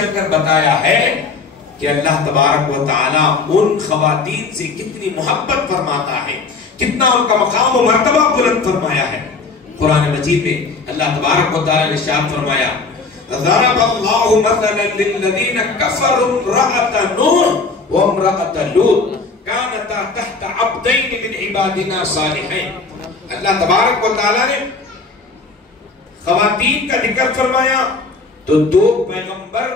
چل کر بتایا ہے کہ اللہ تبارک و تعالیٰ ان خواتین سے کتنی محبت فرماتا ہے، کتنا ان کا مقام و مرتبہ بلند فرمایا ہے۔ قرآن مجید میں اللہ تبارک و تعالیٰ نے ارشاد فرمایا ضرب اللہ مثلا للذین کفروا امرأة نوح وامرأة لوط كانتا تحت عبدین من عبادنا صالحین۔ اللہ تبارک و تعالیٰ نے خواتین کا ذکر فرمایا تو دو پیغمبر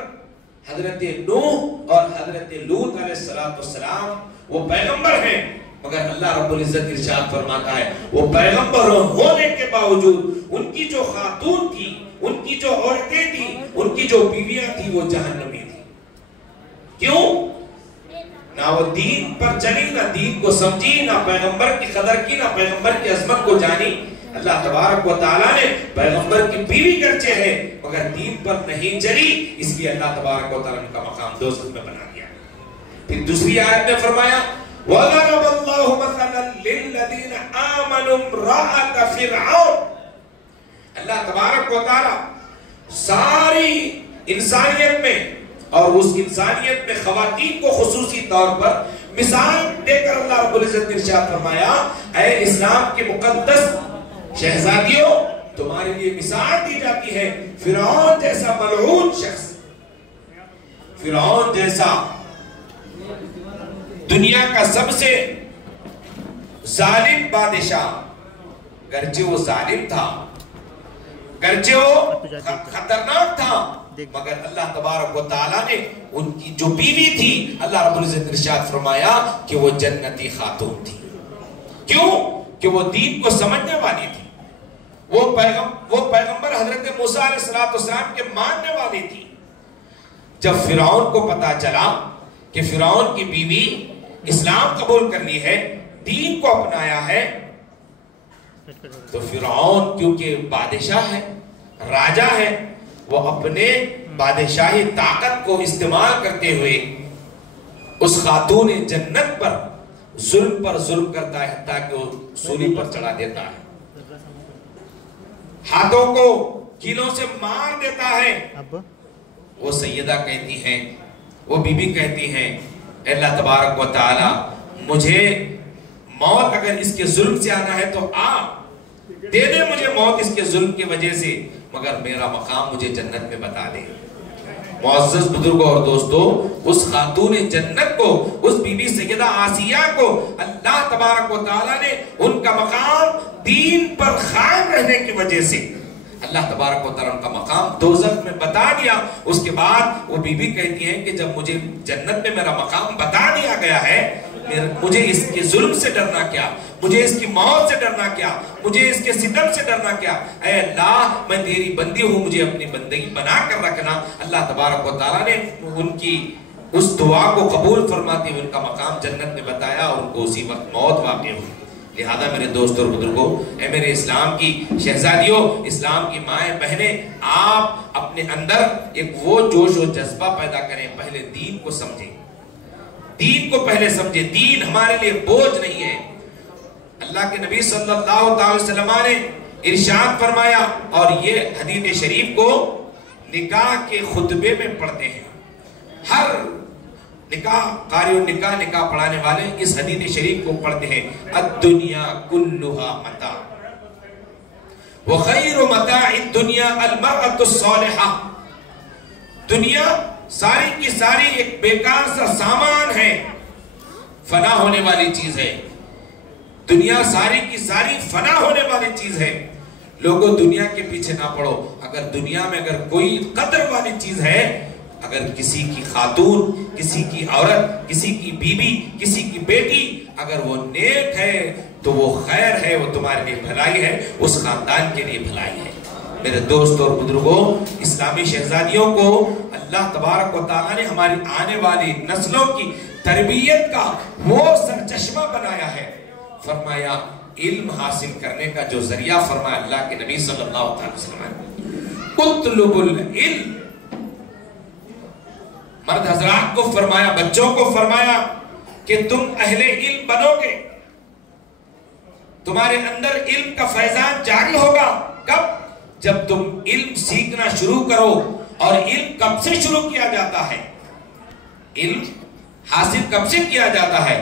حضرت نوح اور حضرت لوط علیہ السلام وہ پیغمبر ہیں، مگر اللہ رب العزت ارشاد فرماتا ہے وہ پیغمبر ہونے کے باوجود ان کی جو خاتون تھی، ان کی جو عورتیں تھی، ان کی جو بیویاں تھی وہ جہنمی تھی۔ کیوں؟ نہ وہ دین پر چلی، نہ دین کو سمجھی، نہ پیغمبر کی قدر کی، نہ پیغمبر کی عظمت کو جانی۔ اللہ تبارک و تعالیٰ نے پیغمبر کی بیوی گرچہ ہے مگر دین پر نہیں چلی، اس لیے اللہ تبارک و تعالیٰ نے کا مقام دوزخ میں بنا دیا۔ پھر دوسری آیت میں فرمایا وَضَرَبَ اللَّهُ مَثَلًا لِلَّذِينَ آمَنُوا امْرَأَةَ فِرْعَوْنَ۔ اللہ تبارک و تعالیٰ ساری انسانیت میں اور اس انسانیت میں خواتین کو خصوصی طور پر مثال دے کر اللہ رب العزت نے ارشاد فرمایا اے اسلام کے مقدس شہزادیوں، تمہارے لیے مثال دی جاتی ہے فرعون جیسا ملعون شخص، فرعون جیسا دنیا کا سب سے ظالم بادشاہ، گرچہ وہ ظالم تھا، گرچہ وہ خطرناک تھا، مگر اللہ تبارک و تعالیٰ نے ان کی جو بیوی تھی اللہ رب العزت نے ارشاد فرمایا کہ وہ جنتی خاتون تھی۔ کیوں؟ کہ وہ دین کو سمجھنے والی تھی، وہ پیغمبر حضرت موسیٰ علیہ السلام کے ماننے والی تھی۔ جب فرعون کو پتا چلا کہ فرعون کی بیوی اسلام قبول کر لی ہے، دین کو اپنایا ہے، تو فرعون کیونکہ بادشاہ ہے، راجہ ہے، وہ اپنے بادشاہی طاقت کو استعمال کرتے ہوئے اس خاتون جنت پر ظلم کرتا ہے، حتیٰ کہ وہ سولی پر چڑھا دیتا ہے، ہاتھوں کو کیلوں سے مار دیتا ہے۔ وہ سیدہ کہتی ہیں، وہ بی بی کہتی ہیں اللہ تبارک و تعالی مجھے موت اگر اس کے ظلم سے آنا ہے تو دے دے مجھے موت اس کے ظلم کی وجہ سے، مگر میرا مقام مجھے جنت میں بتا دے۔ معزز بزرگوں اور دوستو، اس خاتون جنت کو، اس بی بی سیدہ آسیہ کو اللہ تبارک و تعالی نے ان کا مقام دین پر قائم رہنے کی وجہ سے اللہ تبارک و تعالی ان کا مقام دوزخ میں بتا دیا۔ اس کے بعد وہ بی بی کہتی ہیں کہ جب مجھے جنت میں میرا مقام بتا دیا گیا ہے، مجھے اس کے ظلم سے ڈرنا کیا، مجھے اس کی موت سے ڈرنا کیا، مجھے اس کے ستم سے ڈرنا کیا؟ اے اللہ میں تیری بندی ہوں، مجھے اپنی بندگی بنا کر رکھنا۔ اللہ تبارک و تعالیٰ نے ان کی اس دعا کو قبول فرماتے ہوئے ان کا مقام جنت میں بتایا اور ان کو اسی وقت موت واقع ہوئی۔ لہذا میرے دوست اور بزرگوں، اے میرے اسلام کی شہزادیوں، اسلام کی مائیں بہنیں، آپ اپنے اندر ایک وہ جوش و جذبہ پیدا کریں، پہلے دین کو سمجھیں، دین کو پہلے سمجھیں۔ دین ہمارے لیے بوجھ نہیں ہے۔ اللہ کے نبی صلی اللہ علیہ وسلم نے ارشاد فرمایا، اور یہ حدیث شریف کو نکاح کے خطبے میں پڑھتے ہیں، ہر نکاح قاری النکاح، نکاح پڑھانے والے اس حدیث شریف کو پڑھتے ہیں، الدنیا کلھا متاع وخیر متاع الدنیا المرأة الصالحہ۔ دنیا ساری کی ساری ایک بیکار سا سامان ہے، فنا ہونے والی چیز ہے۔ دنیا ساری کی ساری فنا ہونے والی چیز ہے۔ لوگوں دنیا کے پیچھے نہ پڑو۔ اگر دنیا میں اگر کوئی قدر والی چیز ہے، اگر کسی کی خاتون، کسی کی عورت، کسی کی بیوی، کسی کی بیٹی اگر وہ نیک ہے تو وہ خیر ہے، وہ تمہارے لیے بھلائی ہے، اس خاندان کے لیے بھلائی ہے۔ میرے دوست اور بزرگوں، اسلامی شہزادیوں کو اللہ تبارک و تعالیٰ نے ہماری آنے والی نسلوں کی تربیت کا وہ سرچشمہ بنایا ہے۔ فرمایا علم حاصل کرنے کا جو ذریعہ فرمایا اللہ کے نبی صلی اللہ علیہ وسلم، اطلب العلم۔ مرد حضرات کو فرمایا، بچوں کو فرمایا کہ تم اہل علم بنو گے، تمہارے اندر علم کا فیضان جاری ہوگا۔ کب؟ جب تم علم سیکھنا شروع کرو اور علم کب سے شروع کیا جاتا ہے؟ علم حاصل کب سے کیا جاتا ہے؟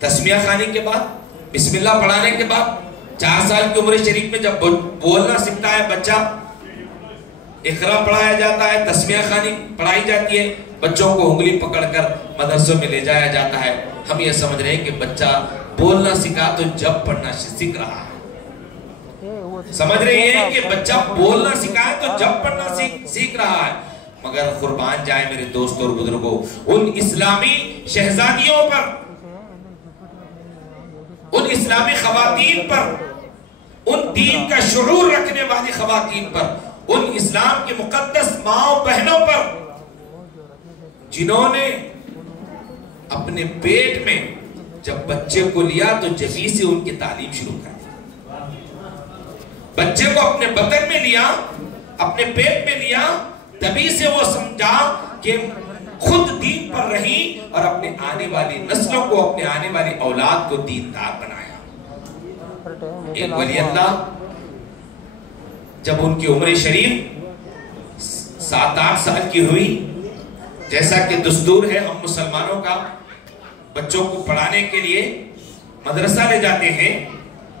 تسمیہ خوانی کے بعد، بسم اللہ پڑھانے کے بعد، 4 سال کی عمر شریف میں جب بولنا سیکھتا ہے بچہ، اقرا پڑھایا جاتا ہے، تسمیہ خوانی پڑھائی جاتی ہے، بچوں کو انگلی پکڑ کر مدرسوں میں لے جایا جاتا ہے۔ ہم یہ سمجھ رہے ہیں کہ بچہ بولنا سیکھا تو جب پڑھنا سیکھ رہا ہے، سمجھ رہے ہیں کہ بچہ بولنا سیکھا ہے تو جب پڑھنا سیکھ رہا ہے۔ مگر قربان جائے میرے دوستوں اور بزرگوں، ان اسلامی شہزادیوں پر، ان اسلامی خواتین پر، ان دین کا شعور رکھنے والی خواتین پر، ان اسلام کے مقدس ماں بہنوں پر، جنہوں نے اپنے پیٹ میں جب بچے کو لیا تو جبھی سے ان کی تعلیم شروع کر دی۔ بچے کو اپنے بطن میں لیا، اپنے پیٹ میں لیا، تبھی سے وہ سمجھا کہ خود دین پر رہی اور اپنے آنے والی نسلوں کو، اپنے آنے والی اولاد کو دیندار بنایا۔ ایک ولی اللہ جب ان کی عمر شریف 7-8 سال کی ہوئی، جیسا کہ دستور ہے ہم مسلمانوں کا، بچوں کو پڑھانے کے لیے مدرسہ لے جاتے ہیں،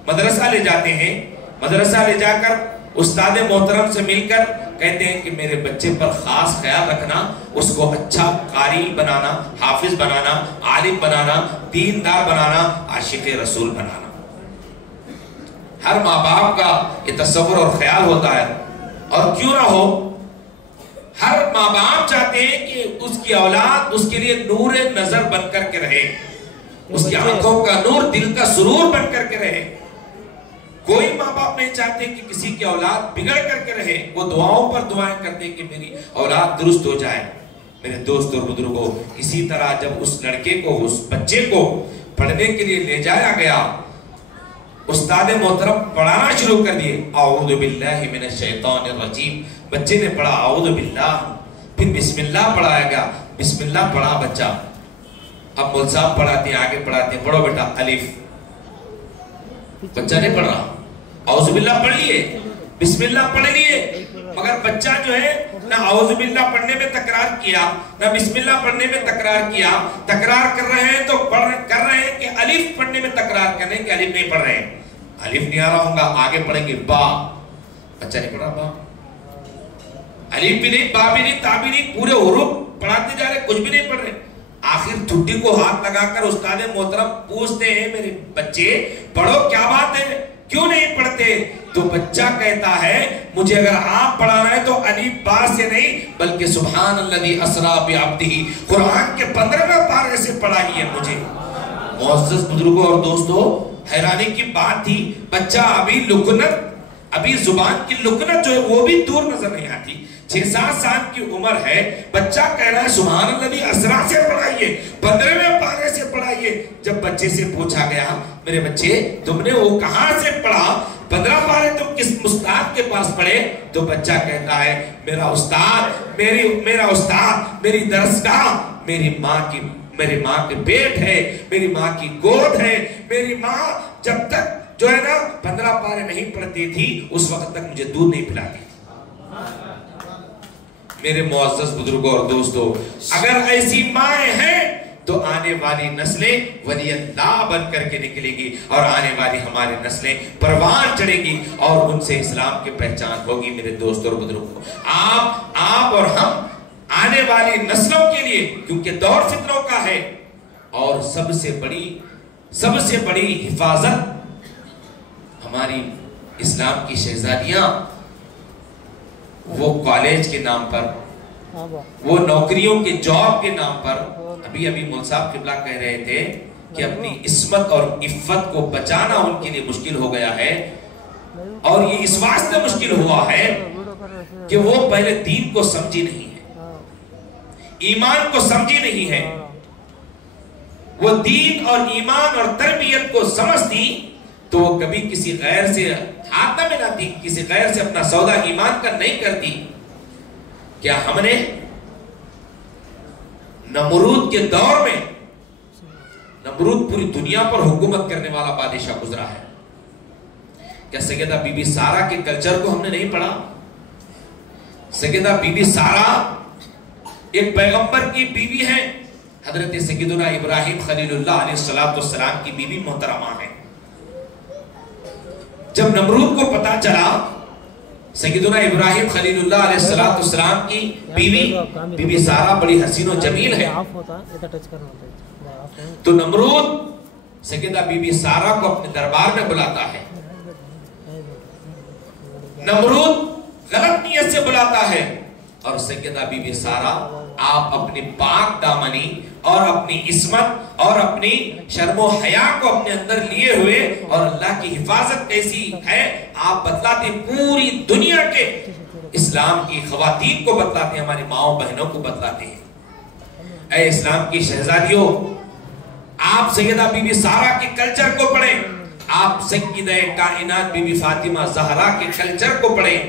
مدرسہ لے جا کر استاد محترم سے مل کر کہتے ہیں کہ میرے بچے پر خاص خیال رکھنا، اس کو اچھا قاری بنانا، حافظ بنانا، عالم بنانا، دیندار بنانا، عاشق رسول بنانا۔ ہر ماں باپ کا یہ تصور اور خیال ہوتا ہے، اور کیوں نہ ہو، ہر ماں باپ چاہتے ہیں کہ اس کی اولاد اس کے لیے نور نظر بن کر کے رہے، اس کی آنکھوں کا نور، دل کا سرور بن کر کے رہے۔ کوئی ماں باپ نہیں چاہتے کہ کسی کی اولاد بگڑ کر کے رہے، وہ دعاؤں پر دعائیں کرتے ہیں کہ میری اولاد درست ہو جائے۔ میرے دوست اور بزرگوں، اسی طرح جب اس لڑکے کو، اس بچے کو پڑھنے کے لیے لے جایا گیا، استاد محترم پڑھانا شروع کر دیے، اعوذ باللہ من الشیطان الرجیم، بچے نے پڑھا اعوذ باللہ، پھر بسم اللہ پڑھایا گیا، بسم اللہ پڑھا بچہ۔ اب مول صاحب پڑھاتے ہیں، آگے پڑھاتے ہیں، پڑھو بیٹا الف، بچہ نہیں پڑھ رہا، اعوذ باللہ پڑھ لیے، بسم اللہ پڑھ لیے، مگر بچہ جو ہے نہ اعوذ باللہ پڑھنے میں تکرار کیا، نہ بسم اللہ پڑھنے میں تکرار کیا۔ تکرار کر رہے ہیں تو کر رہے ہیں کہ الف پڑھنے میں تکرار کرنے کہ الف نہیں پڑھ رہے ہیں، الف نہیں آ رہا ہوں گا، آگے پڑھیں گے با، بچہ نہیں پڑھ رہا با، الف بھی نہیں، با بھی نہیں، تا بھی نہیں، پورے حروف پڑھاتے جا رہے، کچھ بھی نہیں پڑھ رہے۔ آخر ٹھڈی کو ہاتھ لگا کر استاد محترم پوچھتے ہیں میرے بچے پڑھو، کیا بات ہے، کیوں نہیں پڑھتے؟ تو بچہ کہتا ہے مجھے اگر آپ پڑھانا ہے تو الف با سے نہیں بلکہ سبحان الذی اسری بعبدہ قرآن کے 15ویں پارے سے پڑھائیے مجھے۔ معزز بزرگوں اور دوستو، حیرانی کی بات تھی، بچہ ابھی زبان کی لکنت جو ہے وہ بھی دور نظر نہیں آتی، 6-7 سال کی عمر ہے، بچہ کہہ رہا ہے سبحان الذی اسری سے پڑھائیے، 15ویں پارے سے پڑھائیے۔ جب بچے سے پوچھا گیا میرے بچے تم نے وہ کہاں سے پڑھا، 15 پارے تم کس استاد کے پاس پڑھے؟ تو بچہ کہتا ہے میرا استاد میری درسگاہ میری ماں کے پیٹ ہے، میری ماں کی گود ہے، میری ماں جب تک جو ہے نا 15 پارے نہیں پڑھتی تھی اس وقت تک مجھے دودھ نہیں پلاتی تھی۔ میرے معزز بزرگوں اور دوستو، اگر ایسی مائیں ہیں تو آنے والی نسلیں ولی اللہ بن کر کے نکلے گی، اور آنے والی ہماری نسلیں پروان چڑھے گی، اور ان سے اسلام کی پہچان ہوگی۔ میرے دوستوں اور بزرگوں، آپ اور ہم آنے والی نسلوں کے لیے، کیونکہ دور فتنوں کا ہے، اور سب سے بڑی حفاظت ہماری اسلام کی شہزادیاں، وہ کالج کے نام پر، وہ نوکریوں کے جاب کے نام پر، ابھی مول صاحب قبلہ کہہ رہے تھے کہ اپنی عصمت اور عفت کو بچانا ان کے لیے مشکل ہو گیا ہے، اور یہ اس واسطے مشکل ہوا ہے کہ وہ پہلے دین کو سمجھی نہیں ہے، ایمان کو سمجھی نہیں ہے۔ وہ دین اور ایمان اور تربیت کو سمجھتی تو وہ کبھی کسی غیر سے ہاتھ نہ ملاتی، کسی غیر سے اپنا سودا ایمان کا نہیں کرتی۔ کیا ہم نے نمرود کے دور میں، نمرود پوری دنیا پر حکومت کرنے والا بادشاہ گزرا ہے، کیا سیدہ بی بی سارہ کے کلچر کو ہم نے نہیں پڑھا؟ سیدہ بی بی سارہ ایک پیغمبر کی بیوی ہیں، حضرت سیدنا ابراہیم خلیل اللہ علیہ السلام کی بیوی محترمہ ہیں۔ جب نمرود کو پتا چلا سیدنا ابراہیم خلیل اللہ علیہ السلام کی بی بی سارہ بڑی حسین و جمیل ہے، تو نمرود سیدہ بی بی سارہ کو اپنے دربار میں بلاتا ہے۔ نمرود غلط نیت سے بلاتا ہے اور سیدہ بی بی سارہ آپ اپنی پاک دامنی اور اپنی عصمت اور اپنی شرم و حیا کو اپنے اندر لیے ہوئے اور اللہ کی حفاظت کیسی ہے آپ بتلاتے، پوری دنیا کے اسلام کی خواتین کو بتلاتے ہیں، ہماری ماؤں بہنوں کو بتلاتے ہیں۔ اے اسلام کی شہزادیوں، آپ سیدہ بی بی سارہ کے کلچر کو پڑھیں، آپ سیدہ کائنات بی بی فاطمہ زہرا کے کلچر کو پڑھیں،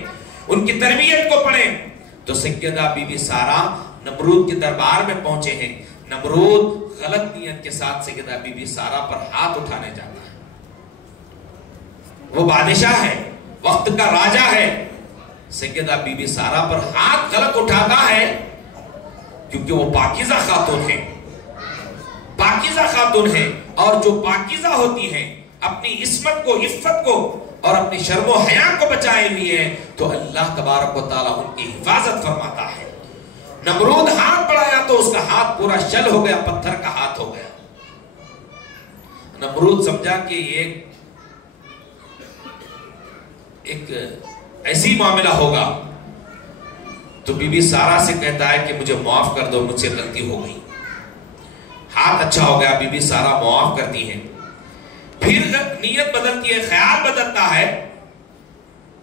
ان کی تربیت کو پڑھیں، تو سیدہ بی بی سارہ نمرود کے دربار میں پہنچے ہیں۔ نمرود غلط نیت کے ساتھ سیدہ بی بی سارہ پر ہاتھ اٹھانے جاتا ہے۔ وہ بادشاہ ہے، وقت کا راجہ ہے، سیدہ بی بی سارہ پر ہاتھ غلط اٹھاتا ہے کیونکہ وہ پاکیزہ خاتون ہیں، پاکیزہ خاتون ہیں، اور جو پاکیزہ ہوتی ہیں اپنی عصمت کو، عفت کو اور اپنی شرم و حیا کو بچائے ہوئے ہیں تو اللہ تبارک و تعالیٰ ان کی حفاظت فرماتا ہے۔ نمرود ہاتھ بڑھایا تو اس کا ہاتھ پورا شل ہو گیا، پتھر کا ہاتھ ہو گیا۔ نمرود سمجھا کہ ایک ایسی معاملہ ہوگا، تو بی بی سارہ سے کہتا ہے کہ مجھے معاف کر دو، مجھ سے غلطی ہو گئی۔ ہاتھ اچھا ہو گیا، بی بی سارہ معاف کرتی ہیں۔ پھر نیت بدلتی ہے، خیال بدلتا ہے،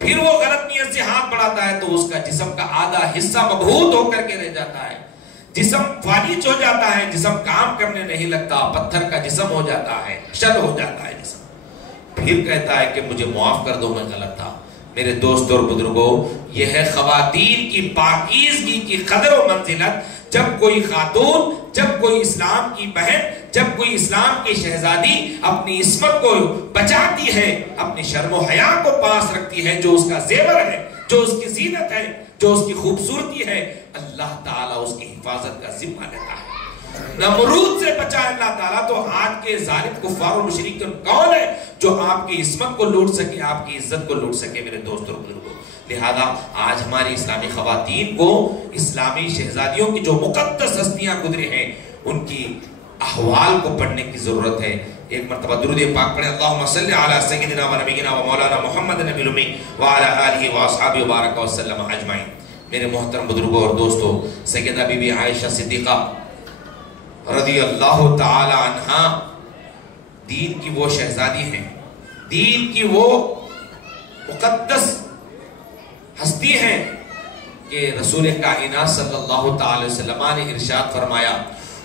پھر وہ غلط نیت سے ہاتھ بڑھاتا ہے تو اس کا جسم کا آدھا حصہ مبہوت ہو کر کے رہ جاتا ہے، جسم فالج ہو جاتا ہے، جسم کام کرنے نہیں لگتا، پتھر کا جسم ہو جاتا ہے، شل ہو جاتا ہے جسم۔ پھر کہتا ہے کہ مجھے معاف کر دو، میں غلط تھا۔ میرے دوست اور بزرگوں، یہ ہے خواتین کی پاکیزگی کی قدر و منزلت۔ جب کوئی خاتون، جب کوئی اسلام کی بہن، جب کوئی اسلام کی شہزادی اپنی عصمت کو بچاتی ہے، اپنی شرم و حیا کو پاس رکھتی ہے، جو اس کا زیور ہے، جو اس کی زینت ہے، جو اس کی خوبصورتی ہے، اللہ تعالیٰ اس کی حفاظت کا ذمہ لیتا ہے۔ نمرود سے بچائے اللہ تعالیٰ، تو آج کے ظالم کفار و مشرکین کون ہے جو آپ کی عصمت کو لوٹ سکے، آپ کی عزت کو لوٹ سکے؟ میرے دوست اور بزرگوں، لہذا آج ہماری اسلامی خواتین کو اسلامی شہزادیوں کی جو مقدس ہستیاں گزرے ہیں ان کی احوال کو پڑھنے کی ضرورت ہے۔ ایک مرتبہ درود پاک پڑھیں، اللہم صلی علی سیدنا و نبینا و مولانا محمد نبی الامی وعلی آلہ و اصحابہ وبارک وسلم اجمعین۔ میرے محترم بزرگوں اور دوستوں، سیدہ بی بی عائشہ صدیقہ رضی اللہ تعالی عنہا دین کی وہ شہزادی ہیں، دین کی وہ مقدس ہستی ہیں کہ رسول کائنات صلی اللہ تعالی وسلم نے ارشاد فرمایا،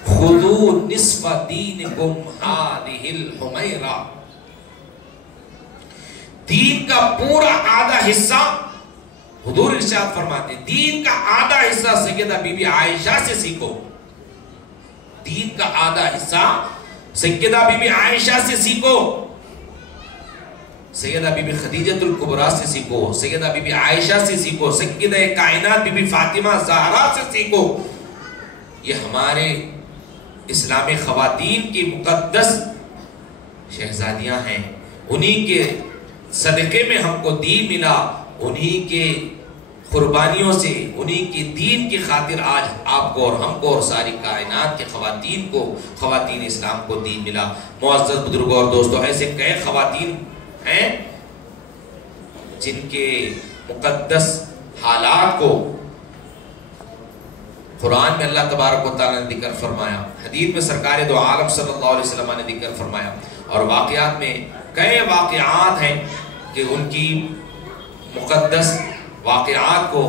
خذوا نصف دینکم ہذہ الحمیرہ، دین کا پورا آدھا حصہ، حضور ارشاد فرماتے ہیں دین کا آدھا حصہ سیدہ بی بی عائشہ سے سیکھو، دین کا آدھا حصہ سیدہ بی بی عائشہ سے سیکھو، سیدہ بی بی خدیجۃ الکبریٰ سے سیکھو، سیدہ بی بی عائشہ سے سیکھو، سیدہ کائنات بی بی فاطمہ زہرا سے سیکھو۔ یہ ہمارے اسلامی خواتین کی مقدس شہزادیاں ہیں، انہی کے صدقے میں ہم کو دین ملا، انہی کے قربانیوں سے، انہی کی دین کی خاطر آج آپ کو اور ہم کو اور ساری کائنات کے خواتین کو، خواتین اسلام کو دین ملا۔ معزز بزرگوں اور دوستوں، ایسے کئی خواتین ہیں جن کے مقدس حالات کو قرآن میں اللہ تبارک و تعالیٰ نے ذکر فرمایا، حدیث میں سرکار دو عالم صلی اللہ علیہ وسلم نے ذکر فرمایا، اور واقعات میں کئی واقعات ہیں کہ ان کی مقدس واقعات کو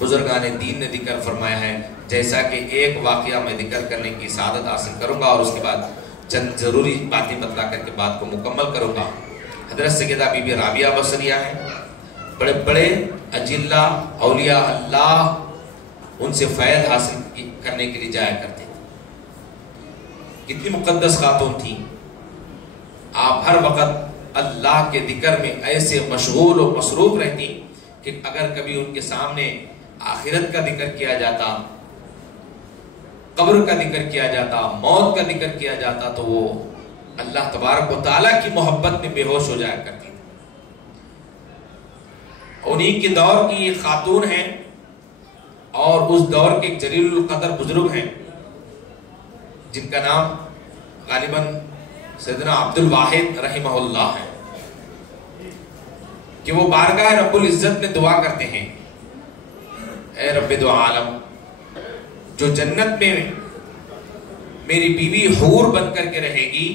بزرگان دین نے ذکر فرمایا ہے۔ جیسا کہ ایک واقعہ میں ذکر کرنے کی سعادت حاصل کروں گا اور اس کے بعد چند ضروری باتیں بتلا کر کے بات کو مکمل کروں گا۔ حضرت سیدہ بی بی رابعہ بصریہ ہیں، بڑے بڑے اجلہ اولیاء اللہ ان سے فیض حاصل کرنے کے لیے جایا کرتے تھے۔ کتنی مقدس خاتون تھی، آپ ہر وقت اللہ کے ذکر میں ایسے مشغول و مصروف رہتی کہ اگر کبھی ان کے سامنے آخرت کا ذکر کیا جاتا، قبر کا ذکر کیا جاتا، موت کا ذکر کیا جاتا تو وہ اللہ تبارک و تعالیٰ کی محبت میں بے ہوش ہو جایا کرتی تھی۔ انہی کے دور کی یہ خاتون ہیں اور اس دور کے ایک جلیل القدر بزرگ ہیں جن کا نام غالباً سیدنا عبد الواحد رحمہ اللہ ہے، کہ وہ بارگاہ رب العزت میں دعا کرتے ہیں، اے رب دو عالم، جو جنت میں میری بیوی حور بن کر کے رہے گی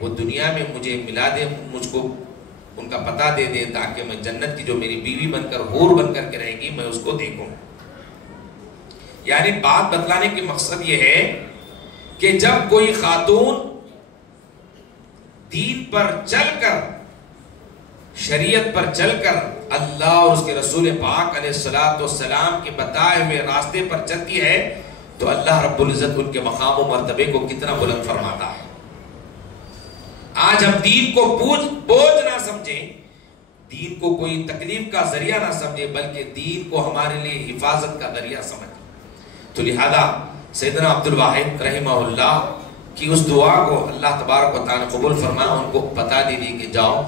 وہ دنیا میں مجھے ملا دے، مجھ کو ان کا پتہ دے دے تاکہ میں جنت کی جو میری بیوی بن کر حور بن کر کے رہے گی میں اس کو دیکھوں۔ یعنی بات بتلانے کے مقصد یہ ہے کہ جب کوئی خاتون دین پر چل کر، شریعت پر چل کر اللہ اور اس کے رسول پاک علیہ السلام کے بتائے ہوئے راستے پر چلتی ہے تو اللہ رب العزت ان کے مقام و مرتبے کو کتنا بلند فرماتا ہے۔ آج ہم دین کو بوجھ نہ سمجھیں، دین کو کوئی تکلیف کا ذریعہ نہ سمجھیں، بلکہ دین کو ہمارے لیے حفاظت کا ذریعہ سمجھیں۔ تو لہذا سیدنا عبد الواحد رحمہ اللہ کی اس دعا کو اللہ تبارک و تعالیٰ قبول فرمایا، ان کو بتا دی کہ جاؤ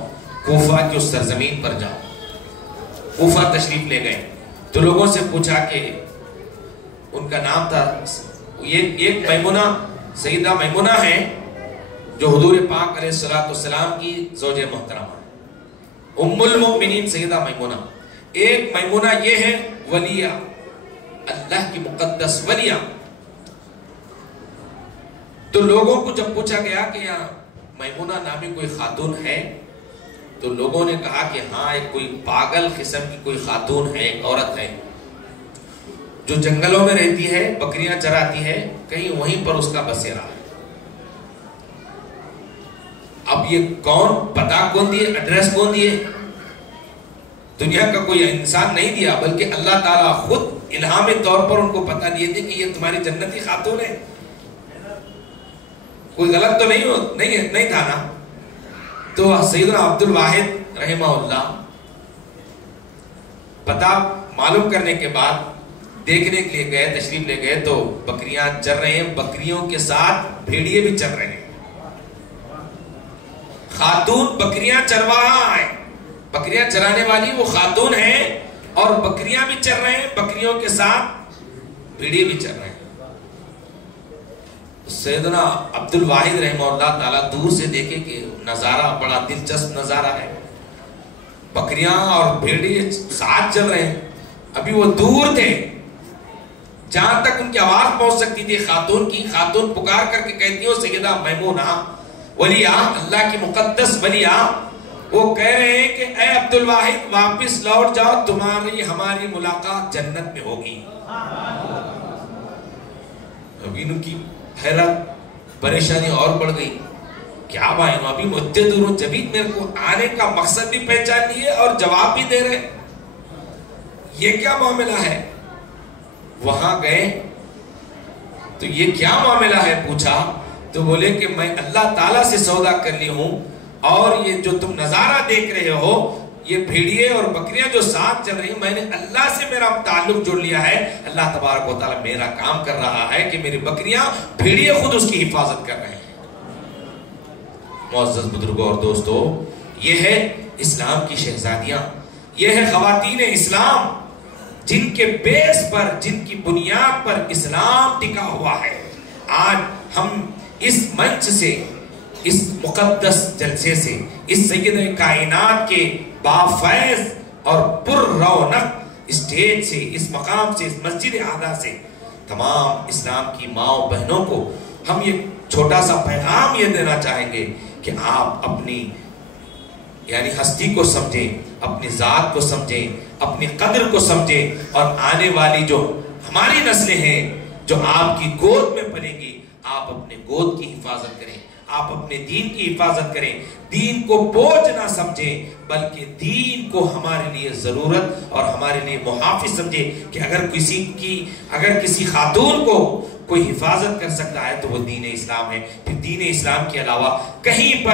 کوفہ کی اس سرزمین پر جاؤ۔ کوفہ تشریف لے گئے تو لوگوں سے پوچھا کہ ان کا نام تھا، ایک میمونہ، سیدہ میمونہ ہیں جو حضور پاک علیہ السلام کی زوجہ محترمہ، ام المؤمنین سیدہ میمونہ۔ ایک میمونہ یہ ہے ولیہ، اللہ کی مقدس ولیہ۔ تو لوگوں کو جب پوچھا گیا کہ یہاں میمونہ نامی کوئی خاتون ہے تو لوگوں نے کہا کہ ہاں ایک کوئی پاگل قسم کی کوئی خاتون ہے، ایک عورت ہے جو جنگلوں میں رہتی ہے، بکریاں چراتی ہے، کہیں وہیں پر اس کا بسیرا ہے۔ اب یہ کون، پتہ کون دیے، ایڈریس کون دیے؟ دنیا کا کوئی انسان نہیں دیا، بلکہ اللہ تعالیٰ خود الہامی طور پر ان کو پتہ دیے تھے کہ یہ تمہاری جنتی خاتون ہے۔ کوئی غلط تو نہیں تھا نا؟ تو سیدنا عبد الواحد رحمہ اللہ پتہ معلوم کرنے کے بعد دیکھنے کے لیے گئے، تشریف لے گئے تو بکریاں چر رہے ہیں، بکریوں کے ساتھ بھیڑیے بھی چر رہے ہیں۔ خاتون بکریاں چرواہا ہے، بکریاں چرانے والی وہ خاتون ہیں اور بکریاں بھی چر رہے ہیں، بکریوں کے ساتھ بھیڑیے بھی چر رہے ہیں۔ سیدنا عبد الواحد رحمہ اللہ تعالیٰ دور سے دیکھے کہ نظارہ بڑا دلچسپ نظارہ ہے، بکریاں اور بھیڑیے ساتھ چل رہے ہیں۔ ابھی وہ دور تھے، جہاں تک ان کی آواز پہنچ سکتی تھی خاتون کی، خاتون پکار کر کے کہتی ہو سیدہ میمونہ ولیہ، اللہ کی مقدس ولیہ، وہ کہہ رہے ہیں کہ اے عبد الواحد واپس لوٹ جاؤ، تمہاری ہماری ملاقات جنت میں ہوگی۔ ابھی ان کی حیرت پریشانی اور بڑھ گئی، کیا بھائی ابھی مدت دور ہوں، جبھی میرے کو آنے کا مقصد بھی پہچان لیے اور جواب بھی دے رہے، یہ کیا معاملہ ہے؟ وہاں گئے تو یہ کیا معاملہ ہے پوچھا تو بولے کہ میں اللہ تعالیٰ سے سودا کر لی ہوں اور یہ جو تم نظارہ دیکھ رہے ہو، یہ بھیڑیے اور بکریاں جو ساتھ چل رہی ہیں، میں نے اللہ سے میرا تعلق جوڑ لیا ہے، اللہ تبارک و تعالیٰ میرا کام کر رہا ہے کہ میری بکریاں، بھیڑیے خود اس کی حفاظت کر رہے ہیں۔ معزز بزرگوں اور دوستو، یہ ہے اسلام کی شہزادیاں، یہ ہے خواتین اسلام جن کے بیس پر، جن کی بنیاد پر اسلام ٹکا ہوا ہے۔ آج ہم اس منچ سے، اس مقدس جلسے سے، اس سید کائنات کے بافیض اور پر رونق اسٹیج سے، اس مقام سے، اس مسجد اعلیٰ سے تمام اسلام کی ماں و بہنوں کو ہم یہ چھوٹا سا پیغام یہ دینا چاہیں گے کہ آپ اپنی یعنی ہستی کو سمجھیں، اپنی ذات کو سمجھیں، اپنی قدر کو سمجھیں، اور آنے والی جو ہماری نسلیں ہیں جو آپ کی گود میں پلیں گی، آپ اپنے گود کی حفاظت کریں، آپ اپنے دین کی حفاظت کریں، دین کو بوجھ نہ سمجھیں بلکہ دین کو ہمارے لیے ضرورت اور ہمارے لیے محافظ سمجھیں کہ اگر کسی خاتون کو کوئی حفاظت کر سکتا ہے تو وہ دین اسلام ہے، پھر دین اسلام کے علاوہ کہیں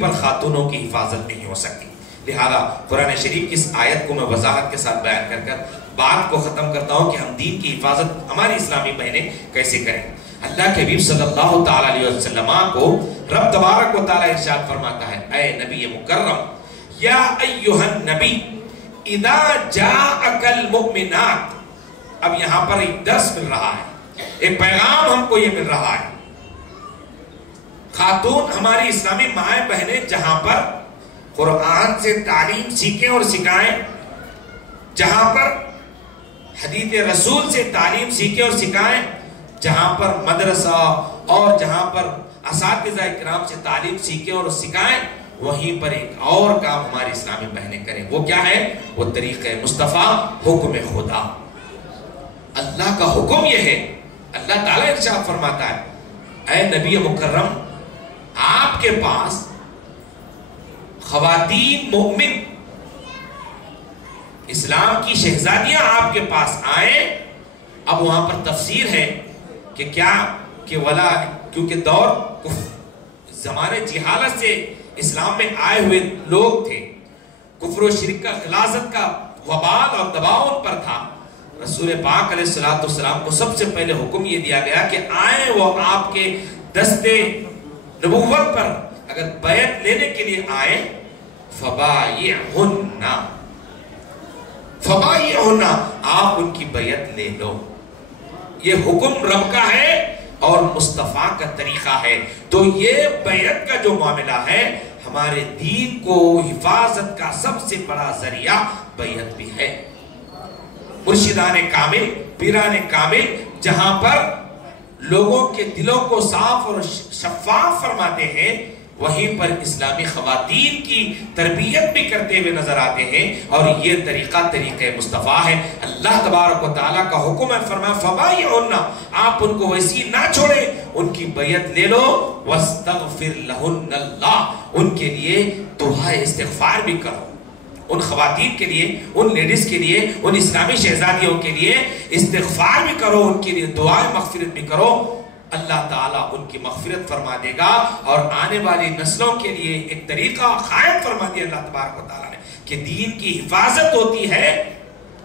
پر خاتونوں کی حفاظت نہیں ہو سکتی۔ لہذا قرآن شریف کی اس آیت کو میں وضاحت کے ساتھ بیان کر بات کو ختم کرتا ہوں کہ ہم دین کی حفاظت ہماری اسلامی بہنیں کیسے کریں۔ اللہ کے حبیب صلی اللہ تعالی علیہ وسلم کو رب تبارک و تعالی ارشاد فرماتا ہے، اے نبی مکرم، یا ایھا النبی اذا جاءک المؤمنات۔ اب یہاں پر ایک درس مل رہا ہے، ایک پیغام ہم کو یہ مل رہا ہے۔ خاتون ہماری اسلامی مائیں بہنیں جہاں پر قرآن سے تعلیم سیکھیں اور سکھائیں، جہاں پر حدیث رسول سے تعلیم سیکھیں اور سکھائیں، جہاں پر مدرسہ اور جہاں پر اساتذہ اکرام سے تعلیم سیکھیں اور سکھائیں، وہیں پر ایک اور کام ہماری اسلامی بہنیں کریں۔ وہ کیا ہے؟ وہ طریقہ مصطفیٰ، حکم خدا۔ اللہ کا حکم یہ ہے، اللہ تعالیٰ ارشاد فرماتا ہے، اے نبی مکرم، آپ کے پاس خواتین مومن اسلام کی شہزادیاں آپ کے پاس آئیں۔ اب وہاں پر تفسیر ہے کہ کیا کہ ولا، کیونکہ دور زمانے جہالت سے اسلام میں آئے ہوئے لوگ تھے، کفر و شرک کا غلاظت کا وبال اور دباؤ ان پر تھا۔ رسول پاک علیہ السلام کو سب سے پہلے حکم یہ دیا گیا کہ آئیں وہ آپ کے دستے نبوت پر اگر بیعت لینے کے لیے آئیں، فبایعہن، آپ ان کی بیعت لے لو۔ یہ حکم رب کا ہے اور مصطفیٰ کا طریقہ ہے۔ تو یہ بیعت کا جو معاملہ ہے، ہمارے دین کو حفاظت کا سب سے بڑا ذریعہ بیعت بھی ہے۔ مرشدان کامل، پیران کامل جہاں پر لوگوں کے دلوں کو صاف اور شفاف فرماتے ہیں، وہیں پر اسلامی خواتین کی تربیت بھی کرتے ہوئے نظر آتے ہیں، اور یہ طریقہ مصطفیٰ ہے۔ اللہ تبارک و تعالیٰ کا حکم ہے، فرمایا فبایعہن، آپ ان کو ویسی نہ چھوڑیں، ان کی بیعت لے لو، واستغفر لہن اللہ، ان کے لیے دعائے استغفار بھی کرو۔ ان خواتین کے لیے، ان لیڈیز کے لیے، ان اسلامی شہزادیوں کے لیے استغفار بھی کرو، ان کے لیے دعائیں مغفرت بھی کرو۔ اللہ تعالیٰ ان کی مغفرت فرما دے گا، اور آنے والی نسلوں کے لیے ایک طریقہ قائم فرما دیا اللہ تبارک و تعالیٰ نے کہ دین کی حفاظت ہوتی ہے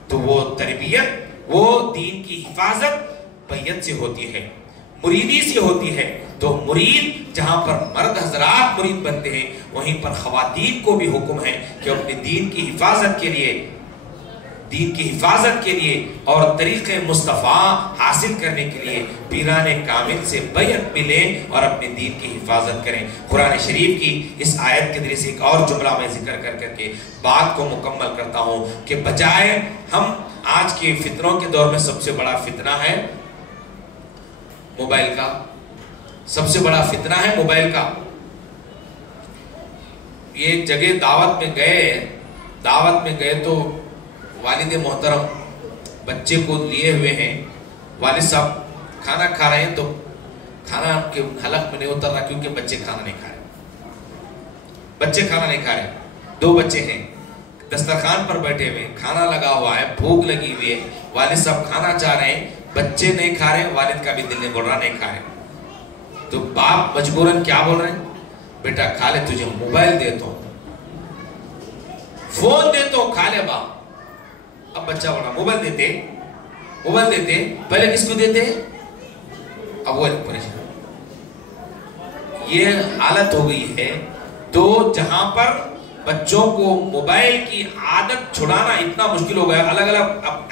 تو وہ تربیت، وہ دین کی حفاظت بیعت سے ہوتی ہے، مریدی سے ہوتی ہے۔ تو مرید جہاں پر مرد حضرات مرید بنتے ہیں، وہیں پر خواتین کو بھی حکم ہے کہ اپنے دین کی حفاظت کے لیے اور طریقہ مصطفیٰ حاصل کرنے کے لیے پیران کامل سے بیعت بھی لیں اور اپنے دین کی حفاظت کریں۔ قرآن شریف کی اس آیت کے ذریعے سے ایک اور جملہ میں ذکر کر کے بات کو مکمل کرتا ہوں کہ بجائے ہم آج کے فتنوں کے دور میں سب سے بڑا فتنہ ہے موبائل کا، سب سے بڑا فتنہ ہے موبائل کا۔ یہ ایک جگہ دعوت میں گئے تو والد محترم بچے کو لیے ہوئے ہیں، والد صاحب کھانا کھا رہے ہیں تو کھانا کے حلق میں نہیں اتر رہا کیونکہ بچے کھانا نہیں کھا رہے۔ دو بچے ہیں دسترخوان پر بیٹھے ہوئے، کھانا لگا ہوا ہے، بھوک لگی ہوئی ہے، والد صاحب کھانا چاہ رہے ہیں، بچے نہیں کھا رہے، والد کا بھی دل نہیں بول رہا نہیں کھا رہے۔ تو باپ مجبوراً کیا بول رہے ہیں؟ بیٹا کھا لے، تجھے موبائل دیتا ہوں، فون دیتا ہوں، کھا لے باپ۔ اب بچہ بڑا موبائل دیتے پہلے کس کو دیتے؟ اب وہ پریشان۔ یہ حالت ہو گئی ہے۔ تو جہاں پر بچوں کو موبائل کی عادت چھڑانا اتنا مشکل ہو گیا، الگ الگ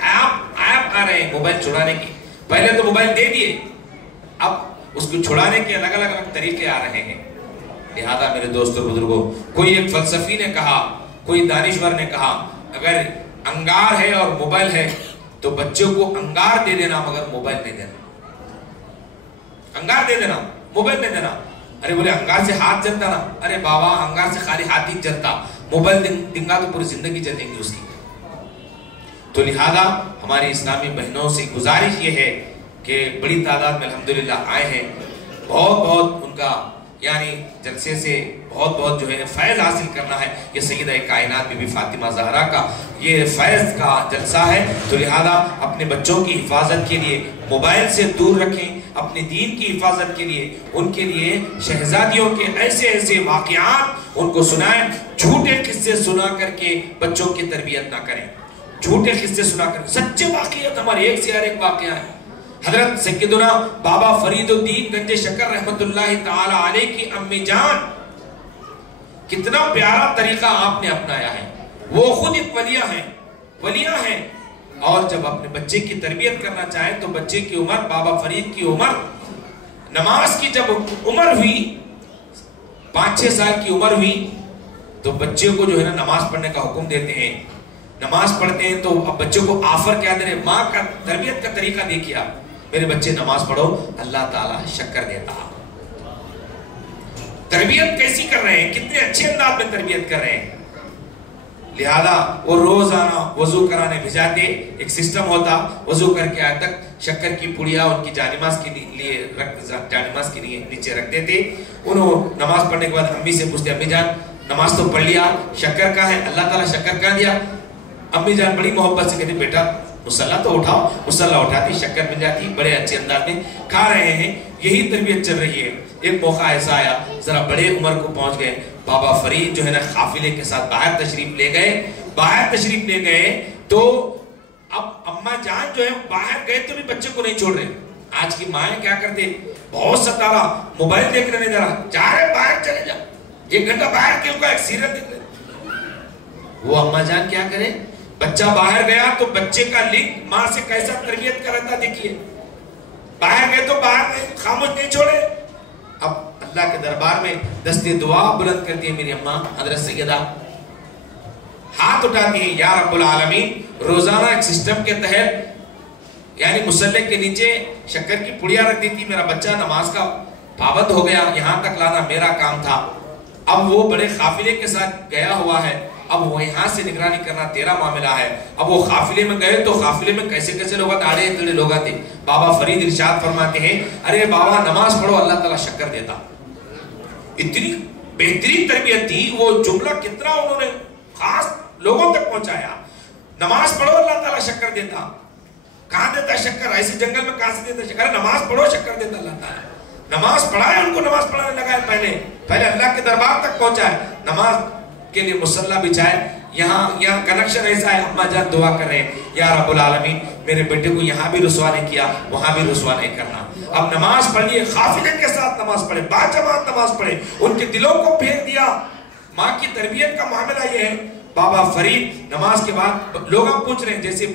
ایپ آ رہے ہیں موبائل چھڑانے کی۔ پہلے تو موبائل دے دیے، اب اس کو چھڑانے کے الگ الگ طریقے آ رہے ہیں۔ لہذا میرے دوستوں بزرگوں، کوئی ایک فلسفی نے کہا، کوئی دانشور نے کہا، اگر انگار ہے اور موبائل ہے تو بچوں کو انگار دے دینا مگر موبائل نہیں دینا۔ انگار دے دینا، موبائل نہیں دینا۔ ارے بولے انگار سے ہاتھ جلتا نا، ارے بابا انگار سے خالی ہاتھ ہی جلتا، موبائل دنگا تو پوری زندگی چل جائیں گی اس کی۔ تو لہذا ہماری اسلامی بہنوں سے گزارش یہ ہے کہ بڑی تعداد میں الحمدللہ آئے ہیں، بہت ان کا یعنی جلسے سے بہت جو ہے فیض حاصل کرنا ہے۔ یہ سیدہ کائنات بی بی فاطمہ زہرا کا یہ فیض کا جلسہ ہے۔ تو لہذا اپنے بچوں کی حفاظت کے لیے موبائل سے دور رکھیں، اپنے دین کی حفاظت کے لیے ان کے لیے شہزادیوں کے ایسے واقعات ان کو سنائیں، جھوٹے قصے سنا کر کے بچوں کی تربیت نہ کریں۔ جھوٹے قصے سنا کر، سچے واقعات ہمارے ایک سے ایک واقعہ ہے۔ حضرت سیدنا بابا فرید الدین گنج شکر رحمت اللہ تعالی علیہ کی امی جان، کتنا پیارا طریقہ آپ نے اپنایا ہے۔ وہ خود ایک ولیہ ہیں، اور جب اپنے بچے کی تربیت کرنا چاہیں تو بچے کی عمر، بابا فرید کی عمر، نماز کی جب عمر ہوئی 5-6 سال کی عمر ہوئی تو بچے کو جو ہے نا نماز پڑھنے کا حکم دیتے ہیں۔ نماز پڑھتے ہیں تو اب بچے کو آفر کیا دے رہے، ماں کا تربیت کا طریقہ دیکھیے آپ، میرے بچے نماز پڑھو، اللہ تعالیٰ شکر دیتا۔ تربیت کیسی کر رہے ہیں، کتنے اچھے انداز میں تربیت کر رہے ہیں۔ لہذا وہ روزانہ وضو کرانے بھیجاتے، ایک سسٹم ہوتا، وضو کر کے آئے تک شکر کی پڑیا ان کی جانماز کے لیے نیچے رکھتے تھے۔ انہوں نماز پڑھنے کے بعد امی سے پوچھتے، امی جان نماز تو پڑھ لیا، شکر کا ہے، اللہ تعالیٰ شکر کا دیا؟ امی جان بڑی محبت سے کہتے، بیٹا مسلح تو اٹھاؤ، مسلح اٹھاتی، شکر مل جاتی، بڑے اچھے انداز میں کھا رہے ہیں۔ یہی تربیت چل رہی ہے۔ ایک موقع ایسا آیا، ذرا بڑے عمر کو پہنچ گئے، بابا فرید جو ہے نا قافلے کے ساتھ باہر تشریف لے گئے تو اب اماں جان جو ہے باہر گئے تو بھی بچے کو نہیں چھوڑ رہے۔ آج کی مائیں کیا کرتے، بہت ستا رہا، موبائل دیکھنے نہیں دے رہا، جا رہے باہر چلے جا، 1 گھنٹہ باہر کے ایک سیریل دیکھ لے۔ وہ اماں جان کیا کرے، بچہ باہر گیا تو بچے کا لنک ماں سے کیسا تربیت کرتا دیکھیے، باہر گئے تو باہر نہیں، خاموش نہیں چھوڑے۔ اب اللہ کے دربار میں دستے دعا بلند کرتی ہے میری اماں حضرت سیدہ، ہاتھ اٹھاتی ہیں، یا رب العالمین، روزانہ ایک سسٹم کے تحت یعنی مصلح کے نیچے شکر کی پڑیا رکھ دی تھی، میرا بچہ نماز کا پابند ہو گیا، یہاں تک لانا میرا کام تھا۔ اب وہ بڑے قافلے کے ساتھ گیا ہوا ہے، اب وہ یہاں سے نگرانی کرنا تیرا معاملہ ہے۔ اب وہ قافلے میں گئے تو قافلے میں کیسے لوگ آڑے تڑے لوگ تھے۔ بابا فرید ارشاد فرماتے ہیں، ارے بابا نماز پڑھو اللہ تعالیٰ شکر دیتا۔ اتنی بہترین تربیت تھی، وہ جملہ کتنا انہوں نے خاص لوگوں تک پہنچایا، نماز پڑھو اللہ تعالیٰ شکر دیتا۔ کہاں دیتا شکر، ایسے جنگل میں کہاں سے دیتا شکر، نماز پڑھو شکر دیتا اللہ تعالیٰ۔ نماز پڑھائے، ان کو نماز پڑھانے لگا ہے، پہلے اللہ کے دربار تک پہنچا ہے، نماز کے لیے مصلح بچھائے۔ یہاں کنیکشن ایسا ہے، اماں جان دعا کر رہے ہیں، یا رب العالمین میرے بیٹے کو یہاں بھی رسوا نہیں کیا، وہاں بھی رسوا نہیں کرنا۔ اب نماز پڑھیے، قافلے کے ساتھ نماز پڑھے، باجماعت نماز پڑھے، ان کے دلوں کو پھیر دیا۔ ماں کی تربیت کا معاملہ یہ ہے۔ بابا فرید نماز کے بعد لوگ پوچھ رہے ہیں، جیسے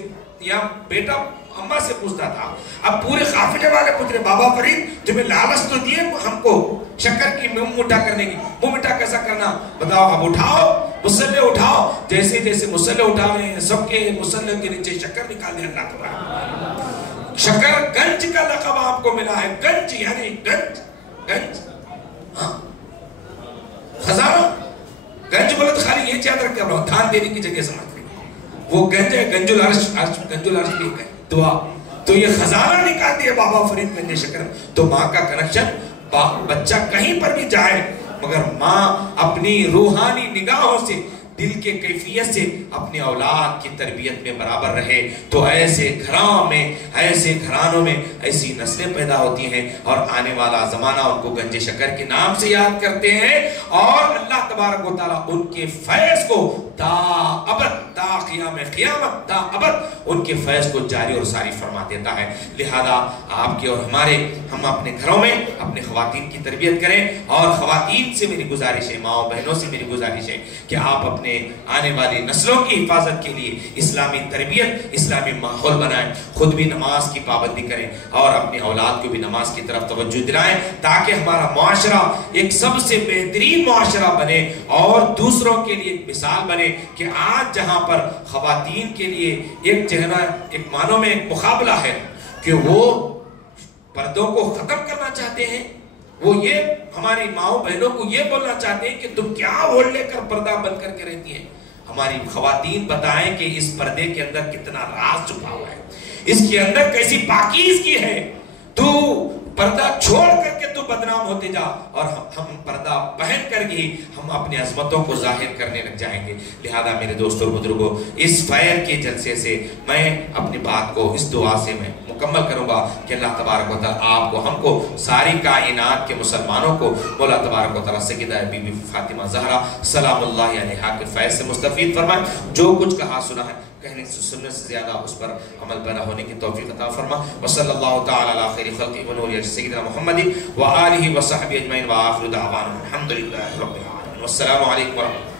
یہاں بیٹا اماں سے پوچھتا تھا، اب پورے قافلے والے پوچھ رہے، بابا فرید تمہیں لالچ تو دیے ہم کو شکر کی منہ میٹھا کرنے کی، منہ میٹھا کیسا کرنا بتاؤ، اب اٹھاؤ مصلح اٹھاؤ۔ جیسے جیسے مصلح اٹھا رہے ہیں، سب کے مصلح کے نیچے شکر نکال دیا اللہ تعالیٰ۔ شکر گنج کا لقب آپ کو ملا ہے، گنج یعنی گنج خزانہ۔ گنج بولے تو خالی یہ چیز رکھ کے اپنا دھان دینے کی جگہ سمجھ لیں، وہ گنج ہے، گنج العرش، گنج العرش بھی ہے دعا۔ تو یہ خزانہ نکال دیا بابا فرید گنج شکر۔ تو ماں کا کنیکشن، بچہ کہیں پر بھی جائے مگر ماں اپنی روحانی نگاہوں سے، دل کے کیفیت سے اپنی اولاد کی تربیت میں برابر رہے تو ایسے گھرانوں میں ایسی نسلیں پیدا ہوتی ہیں، اور آنے والا زمانہ ان کو گنج شکر کے نام سے یاد کرتے ہیں، اور اللہ تبارک و تعالیٰ ان کے فیض کو تا ابد، تا قیامت تا ابد ان کے فیض کو جاری اور ساری فرما دیتا ہے۔ لہذا آپ کے اور ہم اپنے گھروں میں اپنے خواتین کی تربیت کریں، اور خواتین سے میری گزارش ہے، ماؤں بہنوں سے میری گزارش ہے کہ آپ اپنے آنے والی نسلوں کی حفاظت کے لیے اسلامی تربیت، اسلامی ماحول بنائیں، خود بھی نماز کی پابندی کریں اور اپنی اولاد کو بھی نماز کی طرف توجہ دلائیں، تاکہ ہمارا معاشرہ ایک سب سے بہترین معاشرہ بنے اور دوسروں کے لیے ایک مثال بنے کہ آج جہاں پر خواتین کے لیے ایک معنوں میں ایک مقابلہ ہے کہ وہ پردوں کو ختم کرنا چاہتے ہیں، وہ یہ ہماری ماؤں بہنوں کو یہ بولنا چاہتے ہیں کہ تم کیا اوڑھ لے کر پردہ بند کر کے رہتی ہیں۔ ہماری خواتین بتائیں کہ اس پردے کے اندر کتنا راز چھپا ہوا ہے، اس کے اندر کیسی پاکیزگی ہے۔ تو پردہ چھوڑ کر کے تو بدنام ہوتے جا، اور ہم پردہ پہن کر ہی ہم اپنے عظمتوں کو ظاہر کرنے لگ جائیں گے۔ لہذا میرے دوستوں اور بزرگوں، اس فیر کے جلسے سے میں اپنی بات کو اس دعا سے میں مکمل کروں گا کہ اللہ تبارک و تعالیٰ آپ کو، ہم کو، ساری کائنات کے مسلمانوں کو مولا تبارک و تعالیٰ سیدہ بی بی فاطمہ زہرا سلام اللہ علیہا کے فیض سے مستفید فرمائے۔ جو کچھ کہا سنا ہے کہنے سے سننے سے زیادہ اس پر عمل پیدا ہونے کی توفیق عطا فرما. وصلی اللہ تعالی علی خیر خلقہ ونور سیدنا محمد وآلہ وصحبہ اجمعین وآخر دعوانا الحمدللہ رب العالمین. والسلام علیکم ورحمۃ اللہ.